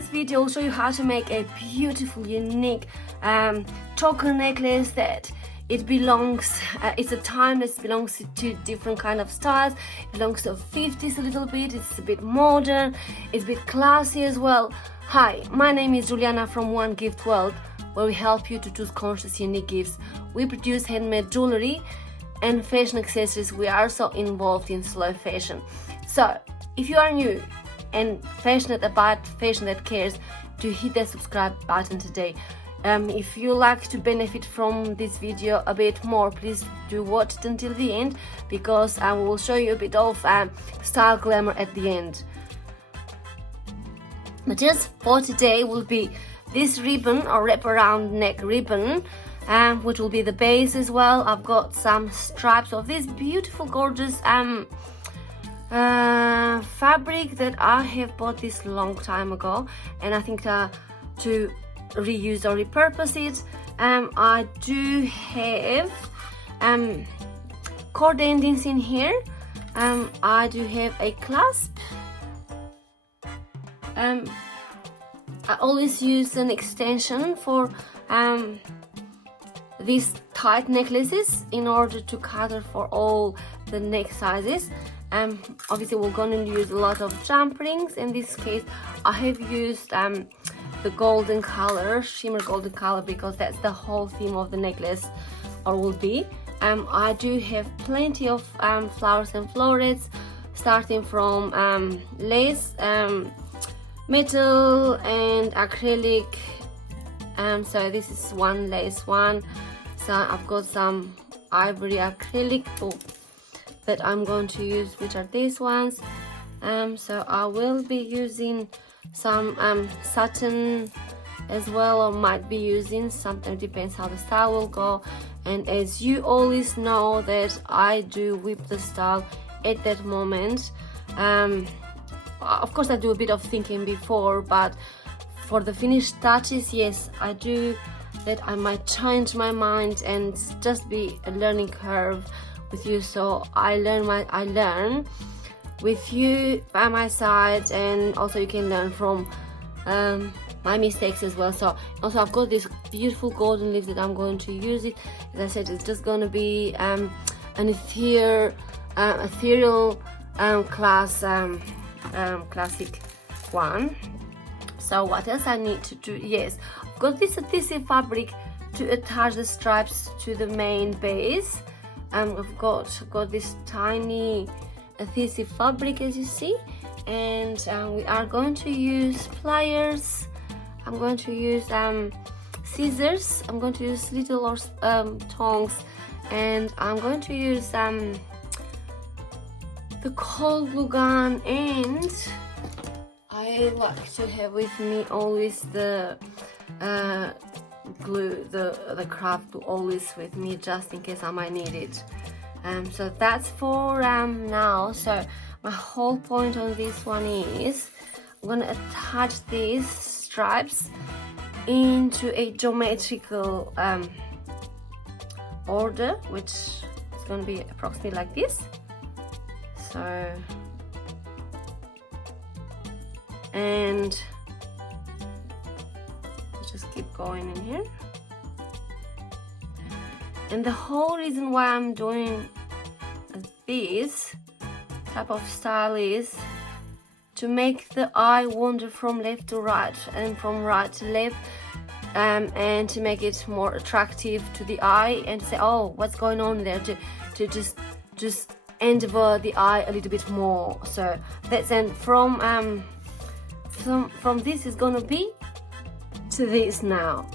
this video I'll show you how to make a beautiful, unique choker necklace that it belongs, it's a timeless, belongs to different kind of styles. It belongs to 50s a little bit, it's a bit modern, it's a bit classy as well. Hi, my name is Juliana from One Gift World, where we help you to choose conscious, unique gifts. We produce handmade jewelry and fashion accessories. We are also involved in slow fashion. So, if you are new and passionate about fashion that cares, do hit that subscribe button today. If you like to benefit from this video a bit more, please do watch it until the end, because I will show you a bit of style glamour at the end. Materials for today will be this ribbon or wraparound neck ribbon, which will be the base as well. I've got some stripes of this beautiful, gorgeous fabric that I have bought this long time ago, and I think to reuse or repurpose it. I do have cord endings in here. I do have a clasp. I always use an extension for these tight necklaces in order to cater for all the neck sizes. Obviously we're going to use a lot of jump rings. In this case I have used the golden color, shimmer golden color, because that's the whole theme of the necklace, or will be. I do have plenty of flowers and florets, starting from lace, metal and acrylic. So this is one lace one. So I've got some ivory acrylic that I'm going to use, which are these ones. So I will be using some satin as well, or might be using something, depends how the style will go. And as you always know that I do whip the style at that moment. Of course I do a bit of thinking before, but for the finished touches, yes, I do that. I might change my mind and just be a learning curve with you. So I learn with you by my side, and also you can learn from my mistakes as well. So also I've got this beautiful golden leaf that I'm going to use it. As I said, it's just going to be an ethereal classic one. So what else I need to do? Yes, I've got this adhesive fabric to attach the stripes to the main base. I've got this tiny adhesive fabric, as you see, and we are going to use pliers. I'm going to use scissors. I'm going to use little tongs, and I'm going to use the cold glue gun, and I like to have with me always the glue, the craft glue always with me, just in case I might need it. So that's for now. So my whole point on this one is I'm going to attach these stripes into a geometrical order, which is going to be approximately like this. So, and just keep going in here. And the whole reason why I'm doing this type of style is to make the eye wander from left to right and from right to left, and to make it more attractive to the eye, and say, oh, what's going on there, to just endeavor the eye a little bit more. So that's, and from this is gonna be to this now.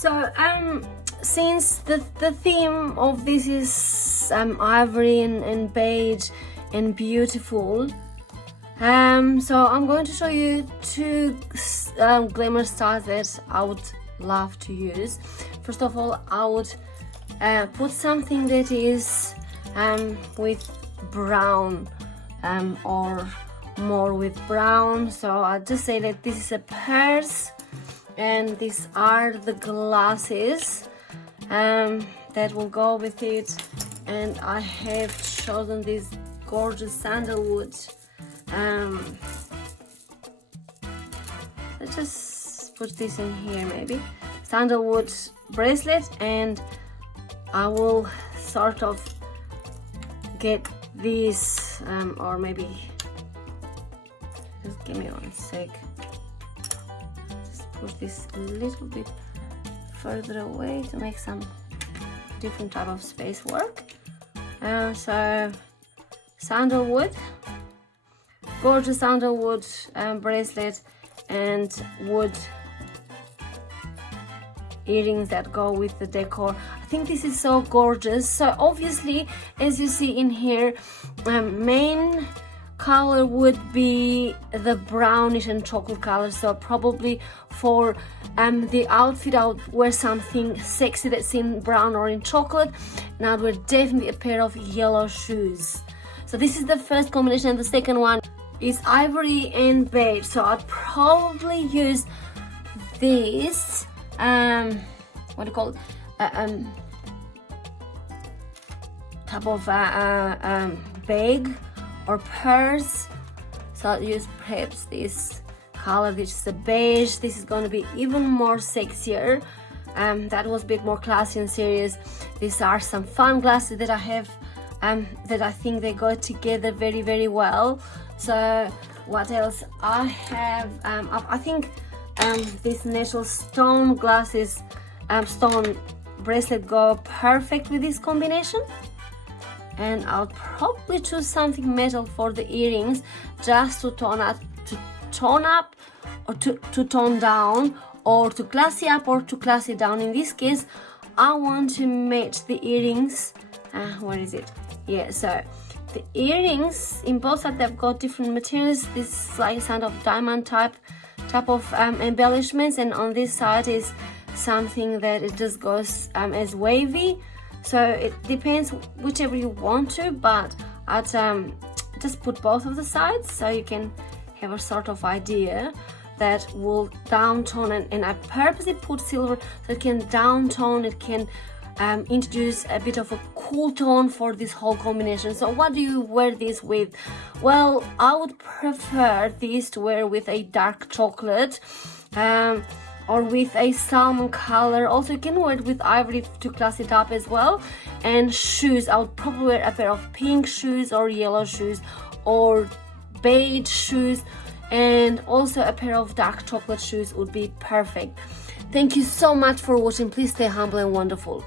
So since the theme of this is ivory and beige and beautiful, so I'm going to show you two glimmer styles that I would love to use. First of all, I would put something that is with brown or more with brown. So I'll just say that this is a purse and these are the glasses that will go with it, and I have chosen this gorgeous sandalwood. Let's just put this in here, maybe sandalwood bracelet, and I will sort of get this or maybe just give me one sec. Push this a little bit further away to make some different type of space work. So sandalwood, gorgeous sandalwood bracelet, and wood earrings that go with the decor. I think this is so gorgeous. So obviously, as you see in here, main color would be the brownish and chocolate color. So probably for the outfit, I would wear something sexy that's in brown or in chocolate, and I would wear definitely a pair of yellow shoes. So this is the first combination, and the second one is ivory and beige. So I'd probably use this what do you call it, type of bag or purse. So I'll use perhaps this color, which is a beige. This is going to be even more sexier. That was a bit more classy and serious. These are some fun glasses that I have that I think they go together very, very well. So what else I have? I think these natural stone glasses, stone bracelet go perfect with this combination. And I'll probably choose something metal for the earrings, just to tone up or to tone down, or to classy up or to classy down. In this case, I want to match the earrings. Where is it? Yeah, so the earrings in both sides, they've got different materials. This is like kind of diamond type of embellishments, and on this side is something that it just goes as wavy. So it depends whichever you want to, but I'd just put both of the sides so you can have a sort of idea that will downtone, and I purposely put silver so it can downtone, it can introduce a bit of a cool tone for this whole combination. So what do you wear this with? Well, I would prefer this to wear with a dark chocolate or with a salmon color. Also, you can wear it with ivory to class it up as well. And shoes, I would probably wear a pair of pink shoes or yellow shoes or beige shoes, and also a pair of dark chocolate shoes would be perfect. Thank you so much for watching. Please stay humble and wonderful.